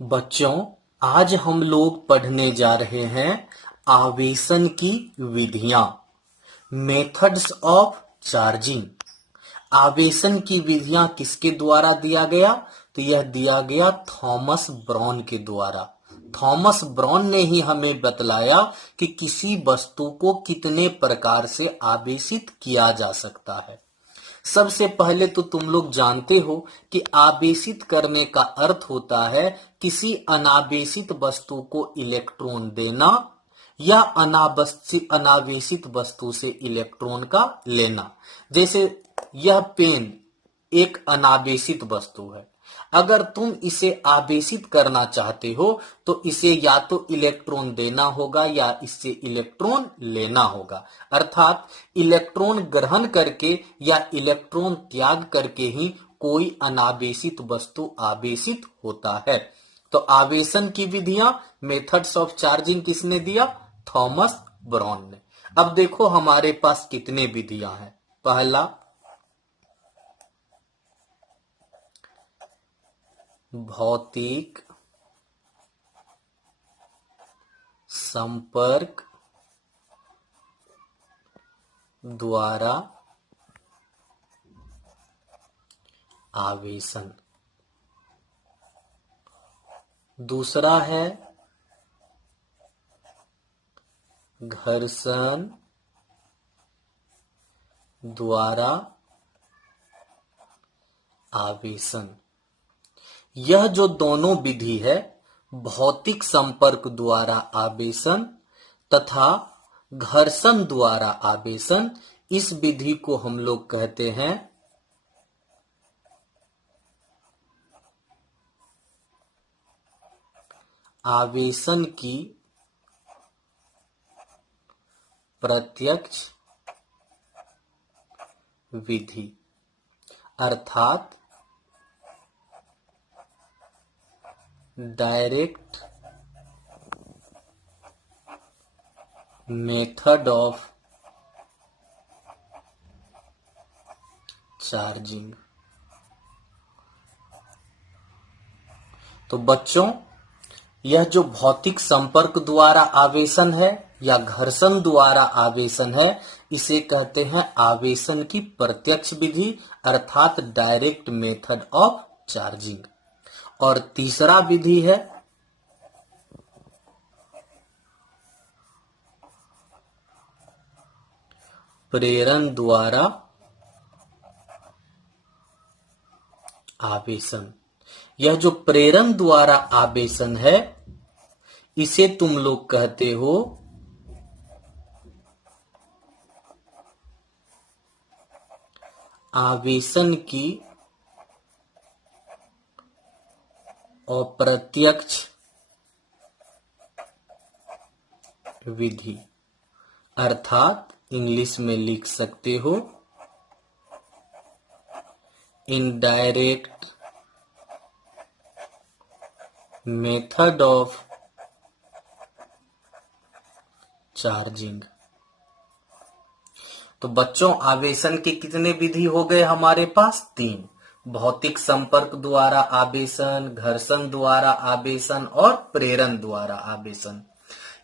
बच्चों, आज हम लोग पढ़ने जा रहे हैं आवेशन की विधियां, मेथड्स ऑफ चार्जिंग। आवेशन की विधियां किसके द्वारा दिया गया? तो यह दिया गया थॉमस ब्राउन के द्वारा। थॉमस ब्राउन ने ही हमें बतलाया कि किसी वस्तु को कितने प्रकार से आवेशित किया जा सकता है। सबसे पहले तो तुम लोग जानते हो कि आवेशित करने का अर्थ होता है किसी अनावेशित वस्तु को इलेक्ट्रॉन देना या अनावेशित वस्तु से इलेक्ट्रॉन का लेना। जैसे यह पेन एक अनावेशित वस्तु है। अगर तुम इसे आवेशित करना चाहते हो तो इसे या तो इलेक्ट्रॉन देना होगा या इससे इलेक्ट्रॉन लेना होगा। अर्थात इलेक्ट्रॉन ग्रहण करके या इलेक्ट्रॉन त्याग करके ही कोई अनावेशित वस्तु आवेशित होता है। तो आवेशन की विधियां, मेथड्स ऑफ चार्जिंग किसने दिया? थॉमस ब्राउन ने। अब देखो हमारे पास कितने विधियां हैं। पहला, भौतिक संपर्क द्वारा आवेशन। दूसरा है घर्षण द्वारा आवेशन। यह जो दोनों विधि है, भौतिक संपर्क द्वारा आवेशन तथा घर्षण द्वारा आवेशन, इस विधि को हम लोग कहते हैं आवेशन की प्रत्यक्ष विधि, अर्थात डायरेक्ट मेथड ऑफ चार्जिंग। तो बच्चों, यह जो भौतिक संपर्क द्वारा आवेशन है या घर्षण द्वारा आवेशन है, इसे कहते हैं आवेशन की प्रत्यक्ष विधि, अर्थात डायरेक्ट मेथड ऑफ चार्जिंग। और तीसरा विधि है प्रेरण द्वारा आवेशन। यह जो प्रेरण द्वारा आवेशन है, इसे तुम लोग कहते हो आवेशन की अप्रत्यक्ष विधि, अर्थात इंग्लिश में लिख सकते हो इनडायरेक्ट मेथड ऑफ चार्जिंग। तो बच्चों, आवेशन के कितने विधि हो गए हमारे पास? 3। भौतिक संपर्क द्वारा आवेशन, घर्षण द्वारा आवेशन और प्रेरण द्वारा आवेशन।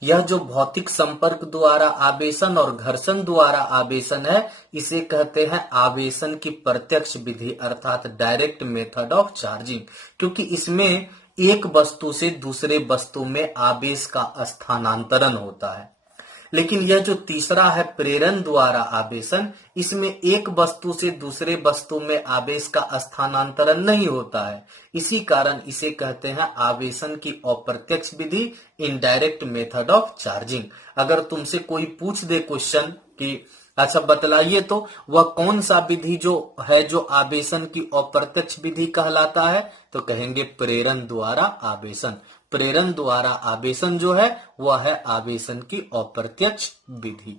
यह जो भौतिक संपर्क द्वारा आवेशन और घर्षण द्वारा आवेशन है, इसे कहते हैं आवेशन की प्रत्यक्ष विधि, अर्थात डायरेक्ट मेथड ऑफ चार्जिंग, क्योंकि इसमें एक वस्तु से दूसरे वस्तु में आवेश का स्थानांतरण होता है। लेकिन यह जो तीसरा है प्रेरण द्वारा आवेशन, इसमें एक वस्तु से दूसरे वस्तु में आवेश का स्थानांतरण नहीं होता है। इसी कारण इसे कहते हैं आवेशन की अप्रत्यक्ष विधि, इनडायरेक्ट मेथड ऑफ चार्जिंग। अगर तुमसे कोई पूछ दे क्वेश्चन कि अच्छा बतलाइए तो वह कौन सा विधि जो है जो आवेशन की अप्रत्यक्ष विधि कहलाता है, तो कहेंगे प्रेरण द्वारा आवेशन। प्रेरण द्वारा आवेशन जो है वह है आवेशन की अप्रत्यक्ष विधि।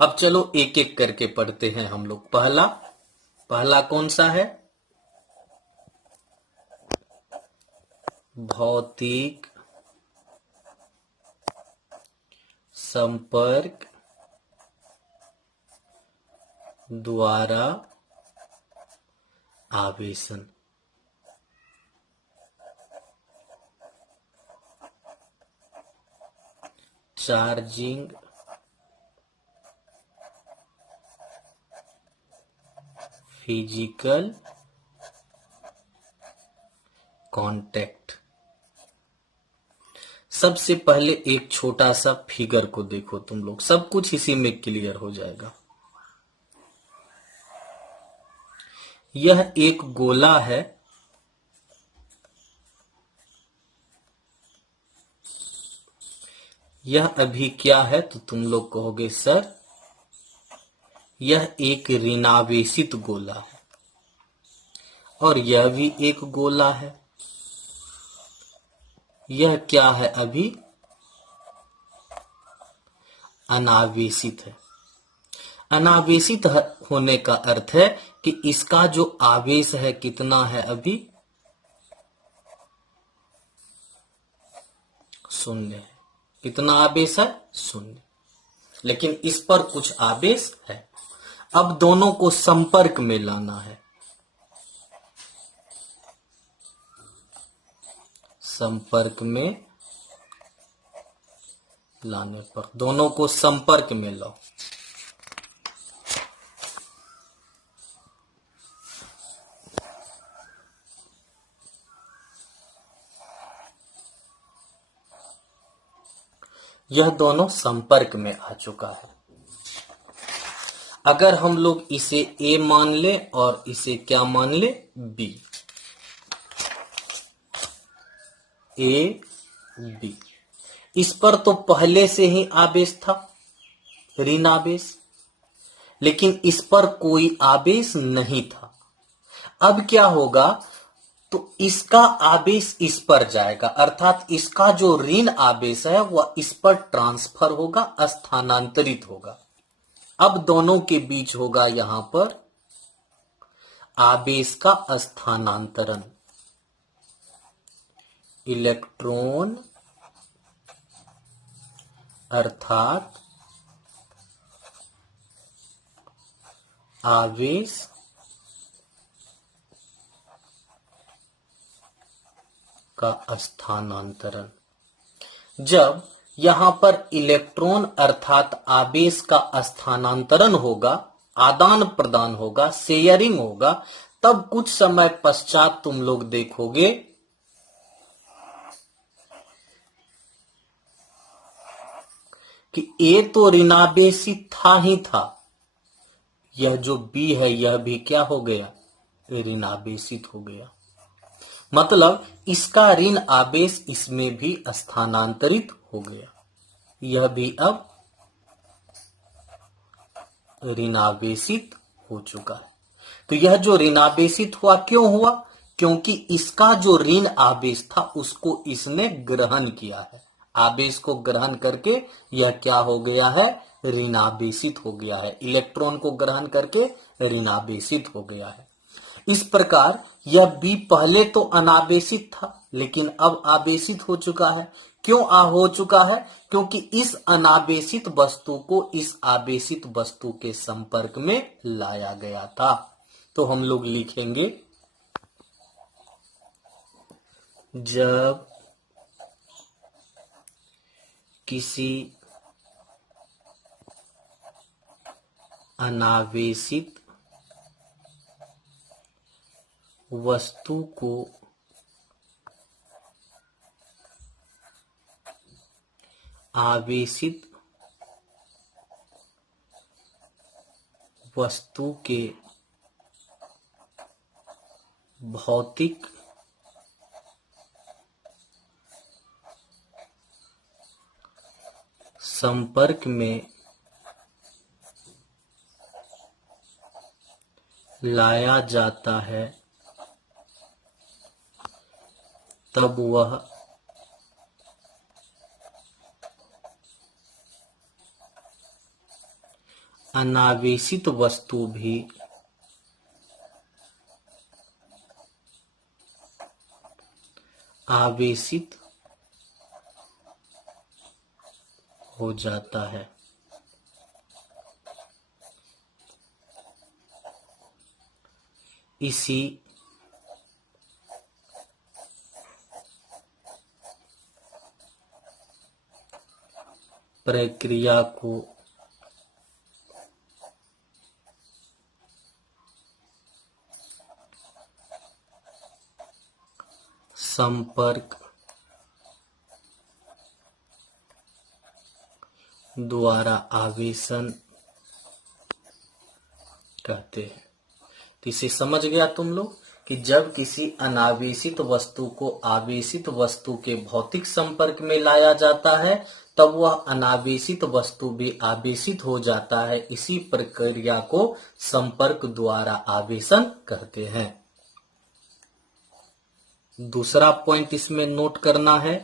अब चलो एक एक करके पढ़ते हैं हम लोग। पहला कौन सा है? भौतिक संपर्क द्वारा आवेशन। Charging physical contact. सबसे पहले एक छोटा सा फिगर को देखो तुम लोग, सब कुछ इसी में क्लियर हो जाएगा। यह एक गोला है, यह अभी क्या है तो तुम लोग कहोगे सर यह एक ऋणावेशित गोला है, और यह भी एक गोला है, यह क्या है अभी अनावेशित है। अनावेशित होने का अर्थ है कि इसका जो आवेश है कितना है अभी शून्य है। कितना आवेश है शून्य, लेकिन इस पर कुछ आवेश है। अब दोनों को संपर्क में लाना है, संपर्क में लाने पर दोनों को संपर्क में लाओ। यह दोनों संपर्क में आ चुका है। अगर हम लोग इसे ए मान ले और इसे क्या मान ले बी, ए बी, इस पर तो पहले से ही आवेश था ऋण आवेश, लेकिन इस पर कोई आवेश नहीं था। अब क्या होगा तो इसका आवेश इस पर जाएगा, अर्थात इसका जो ऋण आवेश है वह इस पर ट्रांसफर होगा, स्थानांतरित होगा। अब दोनों के बीच होगा यहां पर आवेश का स्थानांतरण। इलेक्ट्रॉन अर्थात आवेश का स्थानांतरण। जब यहां पर इलेक्ट्रॉन अर्थात आवेश का स्थानांतरण होगा, आदान प्रदान होगा, शेयरिंग होगा, तब कुछ समय पश्चात तुम लोग देखोगे कि ए तो ऋणावेशित था ही था, यह जो बी है यह भी क्या हो गया ऋणावेशित हो गया। मतलब इसका ऋण आवेश इसमें भी स्थानांतरित हो गया, यह भी अब ऋणावेशित हो चुका है। तो यह जो ऋणावेशित हुआ क्यों हुआ, क्योंकि इसका जो ऋण आवेश था उसको इसने ग्रहण किया है। आवेश को ग्रहण करके यह क्या हो गया है ऋणावेशित हो गया है, इलेक्ट्रॉन को ग्रहण करके ऋणावेशित हो गया है। इस प्रकार यह बी पहले तो अनावेशित था लेकिन अब आवेशित हो चुका है। क्यों हो चुका है, क्योंकि इस अनावेशित वस्तु को इस आवेशित वस्तु के संपर्क में लाया गया था। तो हम लोग लिखेंगे जब किसी अनावेशित वस्तु को आवेशित वस्तु के भौतिक संपर्क में लाया जाता है तब वह अनावेशित वस्तु भी आवेशित हो जाता है। इसी प्रक्रिया को संपर्क द्वारा आवेशन कहते हैं। तो इसे समझ गया तुम लोग कि जब किसी अनावेशित वस्तु को आवेशित वस्तु के भौतिक संपर्क में लाया जाता है तब वह अनावेशित वस्तु भी आवेशित हो जाता है। इसी प्रक्रिया को संपर्क द्वारा आवेशन कहते हैं। दूसरा पॉइंट इसमें नोट करना है,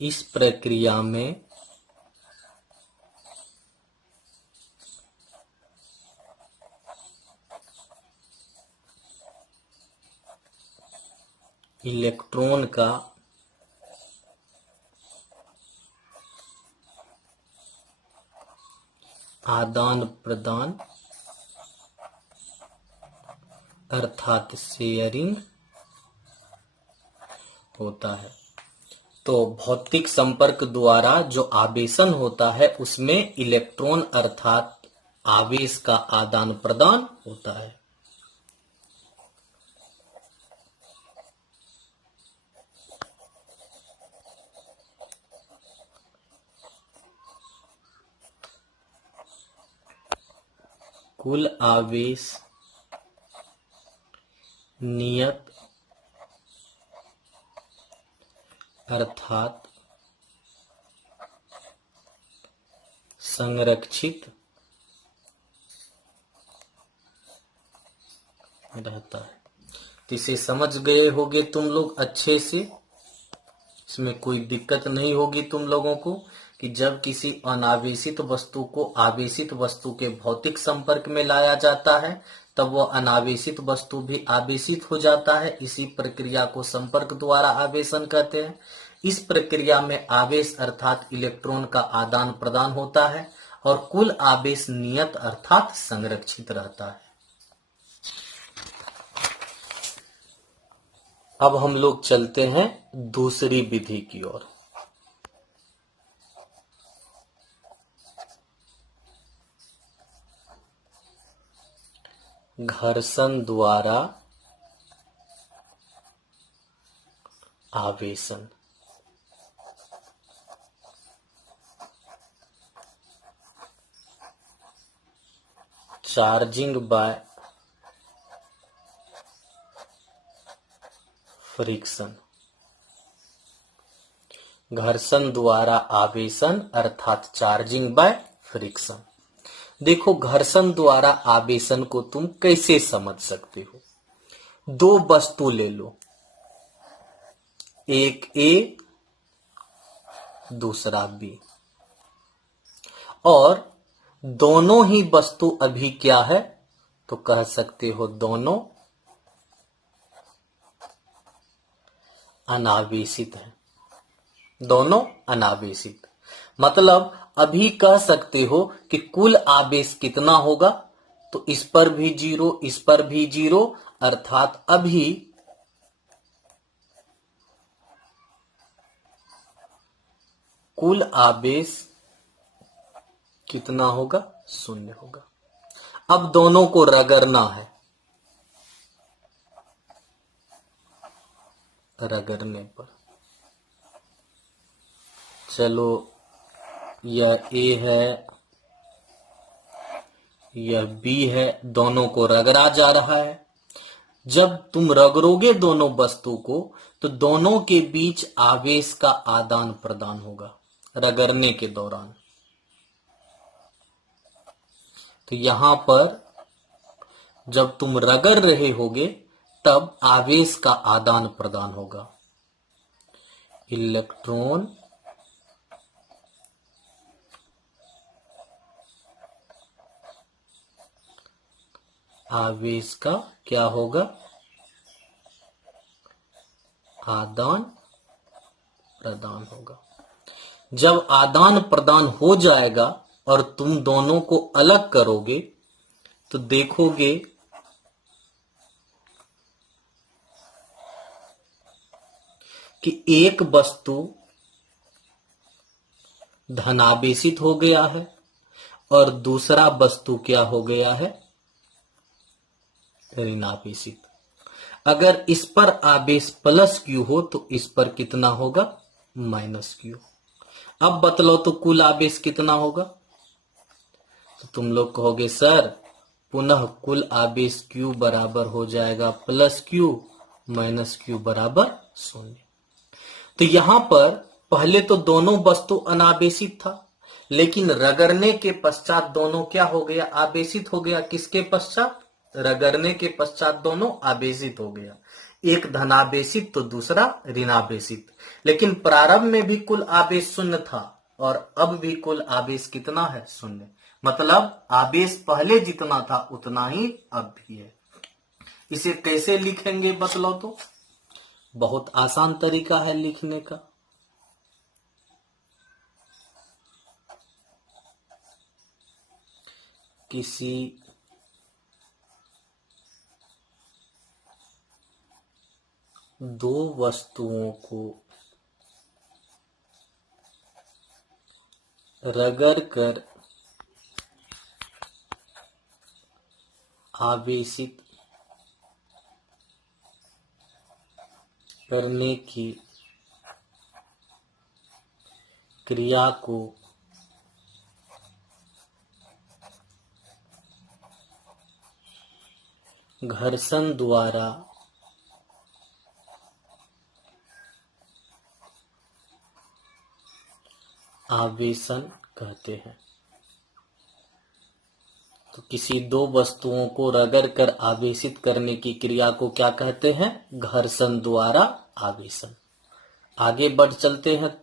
इस प्रक्रिया में इलेक्ट्रॉन का आदान प्रदान अर्थात शेयरिंग होता है। तो भौतिक संपर्क द्वारा जो आवेशन होता है उसमें इलेक्ट्रॉन अर्थात आवेश का आदान प्रदान होता है। कुल आवेश नियत अर्थात संरक्षित रहता है। तो इसे समझ गए होगे तुम लोग अच्छे से, इसमें कोई दिक्कत नहीं होगी तुम लोगों को कि जब किसी अनावेशित वस्तु को आवेशित वस्तु के भौतिक संपर्क में लाया जाता है तब वह अनावेशित वस्तु भी आवेशित हो जाता है। इसी प्रक्रिया को संपर्क द्वारा आवेशन कहते हैं। इस प्रक्रिया में आवेश अर्थात इलेक्ट्रॉन का आदान प्रदान होता है और कुल आवेश नियत अर्थात संरक्षित रहता है। अब हम लोग चलते हैं दूसरी विधि की ओर। घर्षण द्वारा आवेशन। Charging by friction. घर्षण द्वारा आवेशन अर्थात चार्जिंग बाय फ्रिक्शन। देखो घर्षण द्वारा आवेशन को तुम कैसे समझ सकते हो। दो वस्तु ले लो, एक ए दूसरा बी, और दोनों ही वस्तु अभी क्या है तो कह सकते हो दोनों अनावेशित है। दोनों अनावेशित मतलब अभी कह सकते हो कि कुल आवेश कितना होगा, तो इस पर भी जीरो इस पर भी जीरो, अर्थात अभी कुल आवेश कितना होगा, शून्य होगा। अब दोनों को रगड़ना है, रगड़ने पर चलो यह ए है यह बी है, दोनों को रगड़ा जा रहा है। जब तुम रगड़ोगे दोनों वस्तु को तो दोनों के बीच आवेश का आदान प्रदान होगा रगड़ने के दौरान। तो यहां पर जब तुम रगड़ रहे होगे तब आवेश का आदान प्रदान होगा। इलेक्ट्रॉन आवेश का क्या होगा, आदान प्रदान होगा। जब आदान प्रदान हो जाएगा और तुम दोनों को अलग करोगे तो देखोगे कि एक वस्तु धनावेशित हो गया है और दूसरा वस्तु क्या हो गया है, ऋणावेशित। अगर इस पर आवेश प्लस क्यू हो तो इस पर कितना होगा, माइनस क्यू। अब बतलाओ तो कुल आवेश कितना होगा। तो तुम लोग कहोगे सर पुनः कुल आवेश क्यू बराबर हो जाएगा प्लस क्यू माइनस क्यू बराबर 0। तो यहां पर पहले तो दोनों वस्तु अनावेशित था, लेकिन रगड़ने के पश्चात दोनों क्या हो गया, आवेशित हो गया। किसके पश्चात, रगड़ने के पश्चात दोनों आवेशित हो गया, एक धनावेशित तो दूसरा ऋणावेशित। लेकिन प्रारंभ में भी कुल आवेश 0 था और अब भी कुल आवेश कितना है, 0। मतलब आवेश पहले जितना था उतना ही अब भी है। इसे कैसे लिखेंगे बतलाओ तो। बहुत आसान तरीका है लिखने का। किसी दो वस्तुओं को रगड़ कर आवेशित करने की क्रिया को घर्षण द्वारा आवेशन कहते हैं। तो किसी दो वस्तुओं को रगड़ कर आवेशित करने की क्रिया को क्या कहते हैं, घर्षण द्वारा आवेशन। आगे बढ़ चलते हैं।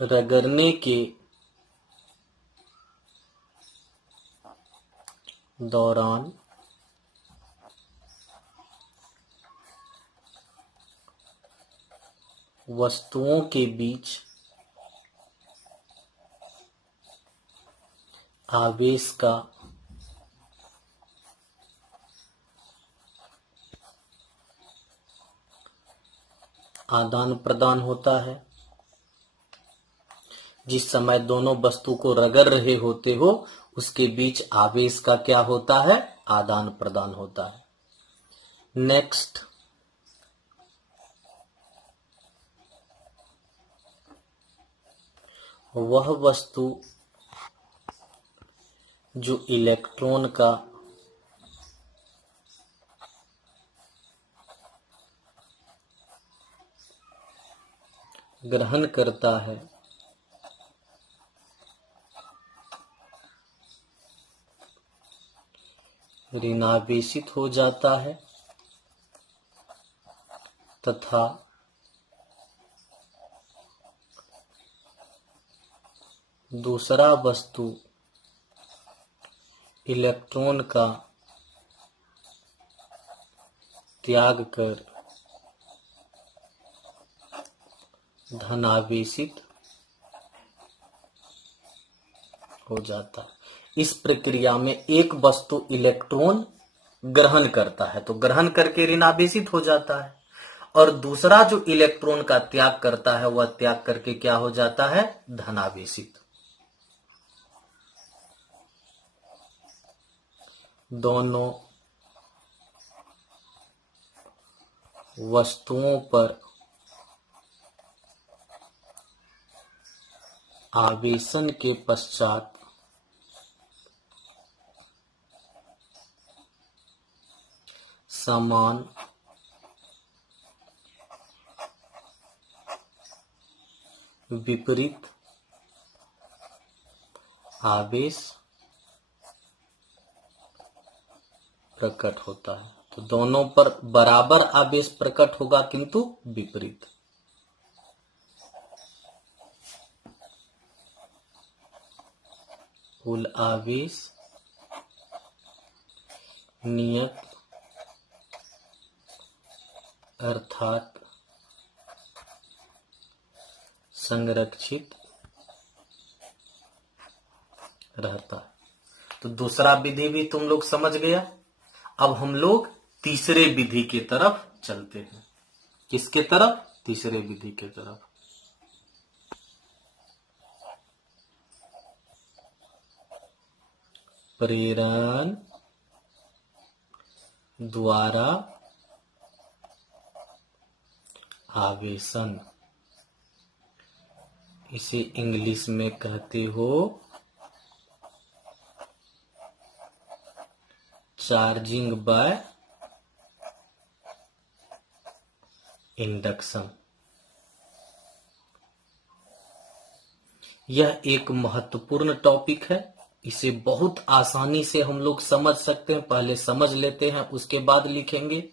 रगड़ने के दौरान वस्तुओं के बीच आवेश का आदान प्रदान होता है। जिस समय दोनों वस्तु को रगड़ रहे होते हो उसके बीच आवेश का क्या होता है, आदान प्रदान होता है। नेक्स्ट, वह वस्तु जो इलेक्ट्रॉन का ग्रहण करता है ऋणावेशित हो जाता है तथा दूसरा वस्तु इलेक्ट्रॉन का त्याग कर धनावेशित हो जाता है। इस प्रक्रिया में एक वस्तु इलेक्ट्रॉन ग्रहण करता है तो ग्रहण करके ऋणावेशित हो जाता है, और दूसरा जो इलेक्ट्रॉन का त्याग करता है वह त्याग करके क्या हो जाता है, धनावेशित। दोनों वस्तुओं पर आवेशन के पश्चात समान विपरीत आवेश प्रकट होता है। तो दोनों पर बराबर आवेश प्रकट होगा किंतु विपरीत। कुल आवेश नियत अर्थात संरक्षित रहता है। तो दूसरा विधि भी तुम लोग समझ गया। अब हम लोग तीसरे विधि की तरफ चलते हैं। किसके तरफ? तीसरे विधि के तरफ। प्रेरण द्वारा आवेशन, इसे इंग्लिश में कहते हो चार्जिंग बाय इंडक्शन। यह एक महत्वपूर्ण टॉपिक है। इसे बहुत आसानी से हम लोग समझ सकते हैं। पहले समझ लेते हैं, उसके बाद लिखेंगे।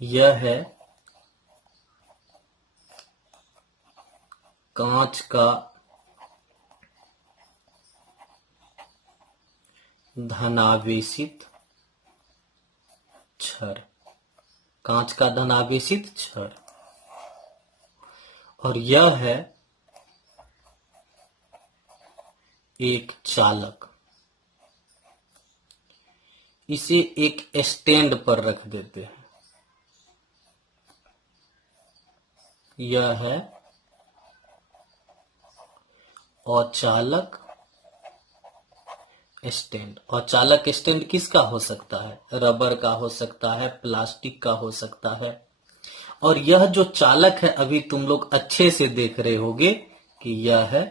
यह है कांच का धनावेशित छड़, कांच का धनावेशित छड़। और यह है एक चालक। इसे एक स्टैंड पर रख देते हैं। यह है औचालक स्टैंड। औचालक स्टैंड किसका हो सकता है? रबर का हो सकता है, प्लास्टिक का हो सकता है। और यह जो चालक है, अभी तुम लोग अच्छे से देख रहे होगे कि यह है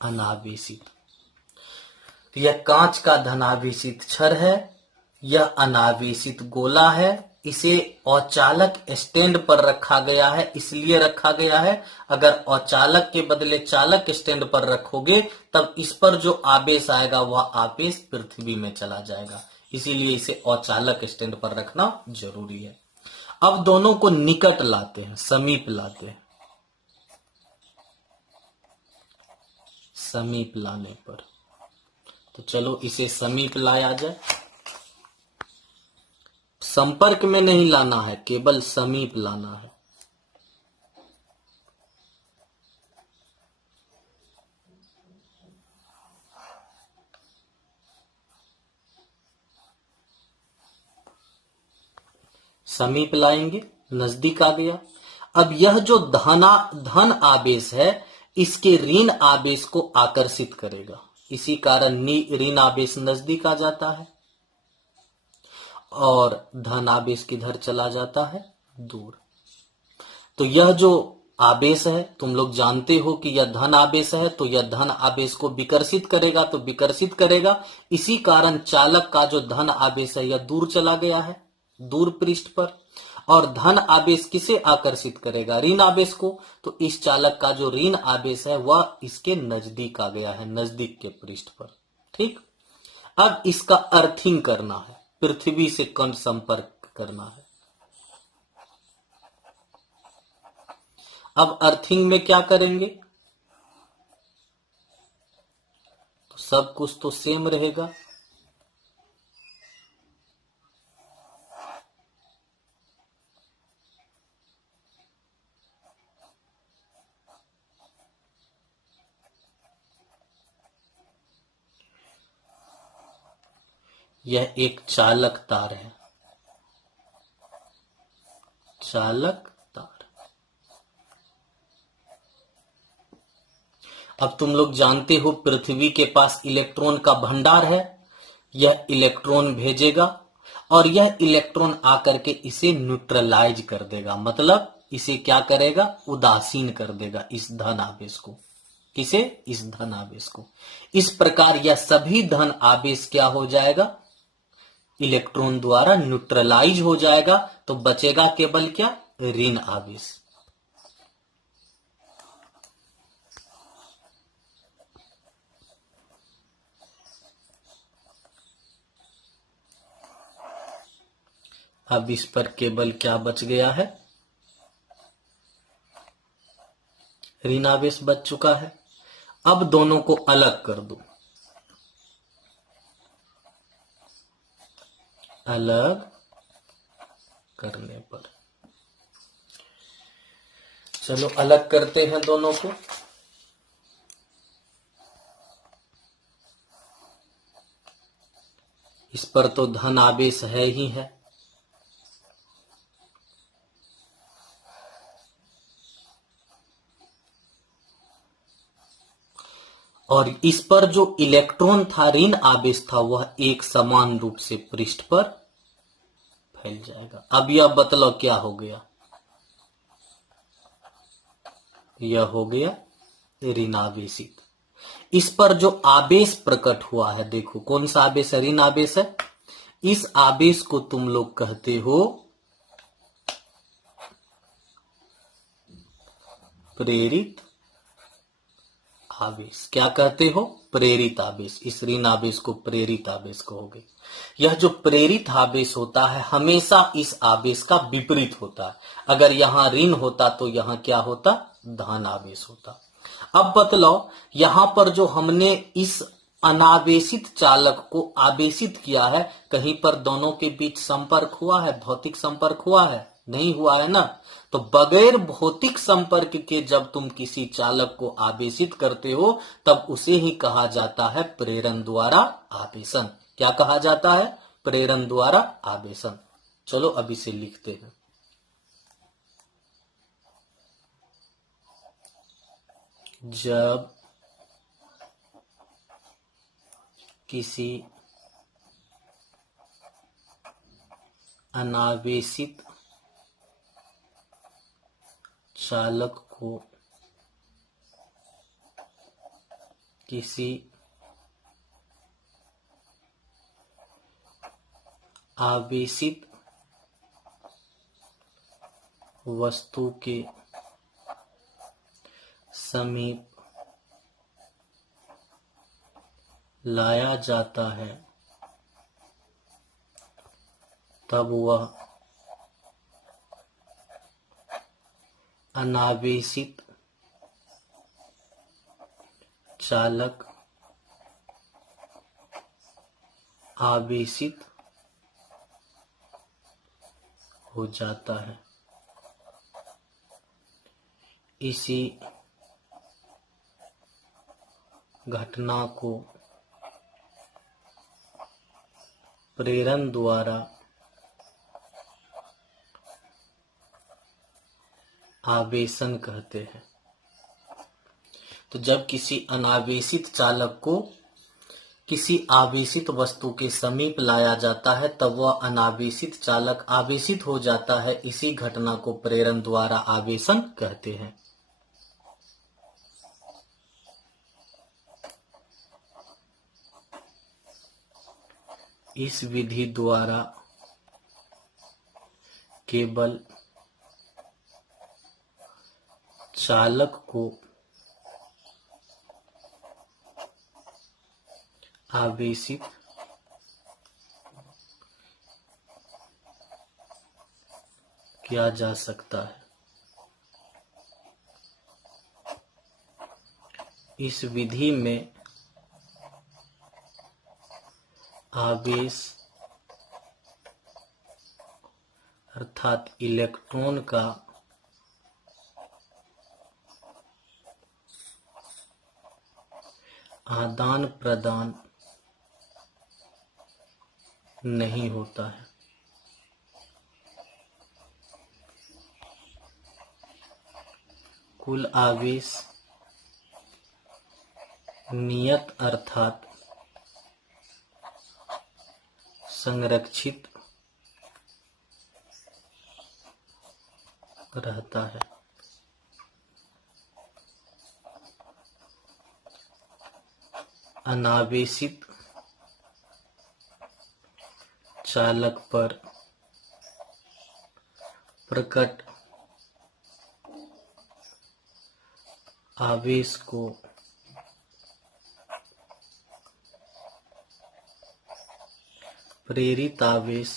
अनावेशित। यह कांच का धनावेशित छड़ है, यह अनावेशित गोला है। इसे औचालक स्टैंड पर रखा गया है। इसलिए रखा गया है, अगर औचालक के बदले चालक स्टैंड पर रखोगे तब इस पर जो आवेश आएगा वह आवेश पृथ्वी में चला जाएगा। इसीलिए इसे औचालक स्टैंड पर रखना जरूरी है। अब दोनों को निकट लाते हैं, समीप लाते हैं। समीप लाने पर, तो चलो इसे समीप लाया जाए। संपर्क में नहीं लाना है, केवल समीप लाना है। समीप लाएंगे, नजदीक आ गया। अब यह जो धन आवेश है, इसके ऋण आवेश को आकर्षित करेगा। इसी कारण ऋण आवेश नजदीक आ जाता है और धन आवेश किधर चला जाता है? दूर। तो यह जो आवेश है, तुम लोग जानते हो कि यह धन आवेश है, तो यह धन आवेश को विकर्षित करेगा, तो विकर्षित करेगा। इसी कारण चालक का जो धन आवेश है यह दूर चला गया है, दूर पृष्ठ पर। और धन आवेश किसे आकर्षित करेगा? ऋण आवेश को। तो इस चालक का जो ऋण आवेश है वह इसके नजदीक आ गया है, नजदीक के पृष्ठ पर। ठीक। अब इसका अर्थिंग करना है, पृथ्वी से कण संपर्क करना है। अब अर्थिंग में क्या करेंगे? तो सब कुछ तो सेम रहेगा। यह एक चालक तार है, चालक तार। अब तुम लोग जानते हो पृथ्वी के पास इलेक्ट्रॉन का भंडार है। यह इलेक्ट्रॉन भेजेगा और यह इलेक्ट्रॉन आकर के इसे न्यूट्रलाइज कर देगा, मतलब इसे क्या करेगा? उदासीन कर देगा, इस धन आवेश को। किसे? इस धन आवेश को। इस प्रकार यह सभी धन आवेश क्या हो जाएगा? इलेक्ट्रॉन द्वारा न्यूट्रलाइज हो जाएगा। तो बचेगा केवल क्या? ऋण आवेश। अब इस पर केवल क्या बच गया है? ऋण आवेश बच चुका है। अब दोनों को अलग कर दो, अलग करने पर। चलो अलग करते हैं दोनों को। इस पर तो धन आवेश है ही है, और इस पर जो इलेक्ट्रॉन था, ऋण आवेश था, वह एक समान रूप से पृष्ठ पर फैल जाएगा। अब यह बतलाओ क्या हो गया? यह हो गया ऋणावेशित। इस पर जो आवेश प्रकट हुआ है, देखो कौन सा आवेश है? ऋण आवेश है। इस आवेश को तुम लोग कहते हो प्रेरित आवेश। क्या कहते हो? प्रेरित आवेश। इस ऋण आवेश को प्रेरित आवेश कहोगे। यह जो प्रेरित आवेश होता है हमेशा इस आवेश का विपरीत होता है। अगर यहां ऋण होता तो यहां क्या होता? धन आवेश होता। अब बतलाओ, यहां पर जो हमने इस अनावेशित चालक को आवेशित किया है, कहीं पर दोनों के बीच संपर्क हुआ है? भौतिक संपर्क हुआ है? नहीं हुआ है ना। तो बगैर भौतिक संपर्क के जब तुम किसी चालक को आवेशित करते हो तब उसे ही कहा जाता है प्रेरण द्वारा आवेशन। क्या कहा जाता है? प्रेरण द्वारा आवेशन। चलो अब इसे लिखते हैं। जब किसी अनावेशित चालक को किसी आवेशित वस्तु के समीप लाया जाता है तब वह अनावेशित चालक आवेशित हो जाता है। इसी घटना को प्रेरण द्वारा आवेशन कहते हैं। तो जब किसी अनावेशित चालक को किसी आवेशित वस्तु के समीप लाया जाता है तब वह अनावेशित चालक आवेशित हो जाता है। इसी घटना को प्रेरण द्वारा आवेशन कहते हैं। इस विधि द्वारा केवल चालक को आवेशित किया जा सकता है। इस विधि में आवेश अर्थात इलेक्ट्रॉन का आदान प्रदान नहीं होता है। कुल आवेश नियत अर्थात संरक्षित रहता है। अनावेशित चालक पर प्रकट आवेश को प्रेरित आवेश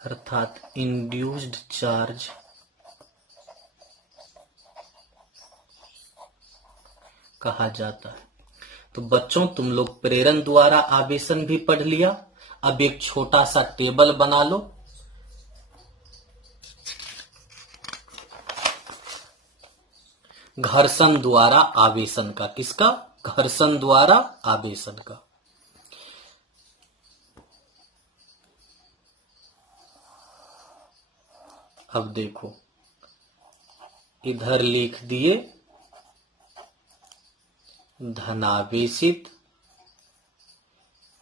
अर्थात इंड्यूस्ड चार्ज कहा जाता है। तो बच्चों, तुम लोग प्रेरण द्वारा आवेशन भी पढ़ लिया अब एक छोटा सा टेबल बना लो। घर्षण द्वारा आवेशन का, किसका? घर्षण द्वारा आवेशन का। अब देखो, इधर लिख दिए धनावेशित,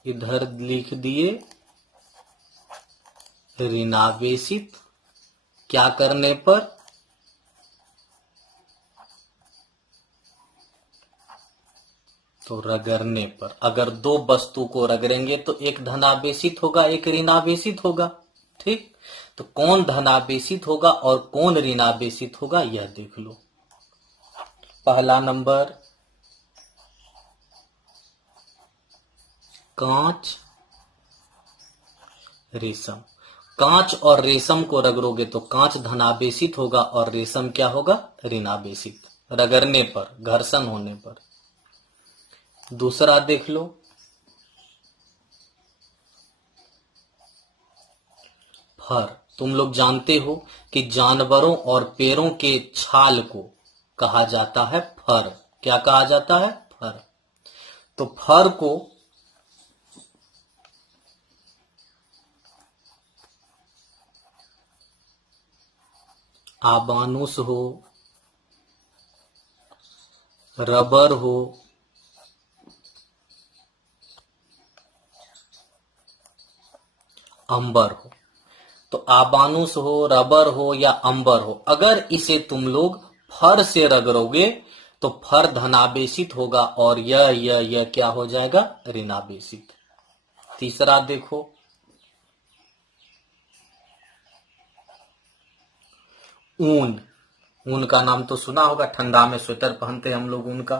इधर लिख दिए ऋणावेशित। क्या करने पर? तो रगड़ने पर। अगर दो वस्तु को रगड़ेंगे तो एक धनावेशित होगा, एक ऋणावेशित होगा। ठीक, तो कौन धनावेशित होगा और कौन ऋणावेशित होगा यह देख लो। पहला नंबर, कांच, रेशम। कांच और रेशम को रगड़ोगे तो कांच धनावेशित होगा और रेशम क्या होगा? ऋणावेशित, रगड़ने पर, घर्षण होने पर। दूसरा देख लो, फर। तुम लोग जानते हो कि जानवरों और पेड़ों के छाल को कहा जाता है फर। क्या कहा जाता है? फर। तो फर को आबानुस हो, रबर हो, अंबर हो, तो आबानुस हो, रबर हो या अंबर हो, अगर इसे तुम लोग फर से रगड़ोगे तो फर धनावेशित होगा और यह क्या हो जाएगा? ऋणावेशित। तीसरा देखो, ऊन। ऊन का नाम तो सुना होगा, ठंडा में स्वेटर पहनते हैं हम लोग ऊन का।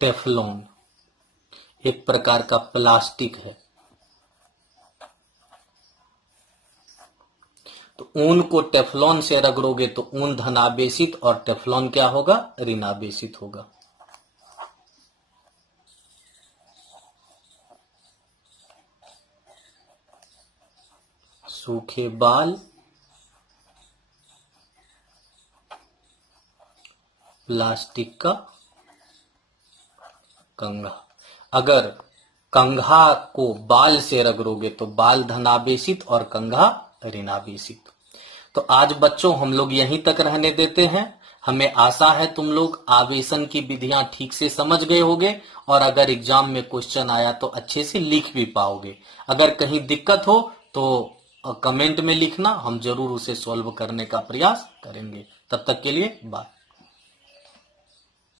टेफलॉन एक प्रकार का प्लास्टिक है। तो ऊन को टेफलॉन से रगड़ोगे तो ऊन धनावेशित और टेफलॉन क्या होगा? ऋणावेशित होगा। सूखे बाल, प्लास्टिक का कंघा। अगर कंघा को बाल से रगड़ोगे तो बाल धनावेशित और कंघा ऋणावेशित। तो आज बच्चों हम लोग यहीं तक रहने देते हैं। हमें आशा है तुम लोग आवेशन की विधियां ठीक से समझ गए होगे और अगर एग्जाम में क्वेश्चन आया तो अच्छे से लिख भी पाओगे। अगर कहीं दिक्कत हो तो कमेंट में लिखना, हम जरूर उसे सॉल्व करने का प्रयास करेंगे। तब तक के लिए बाय।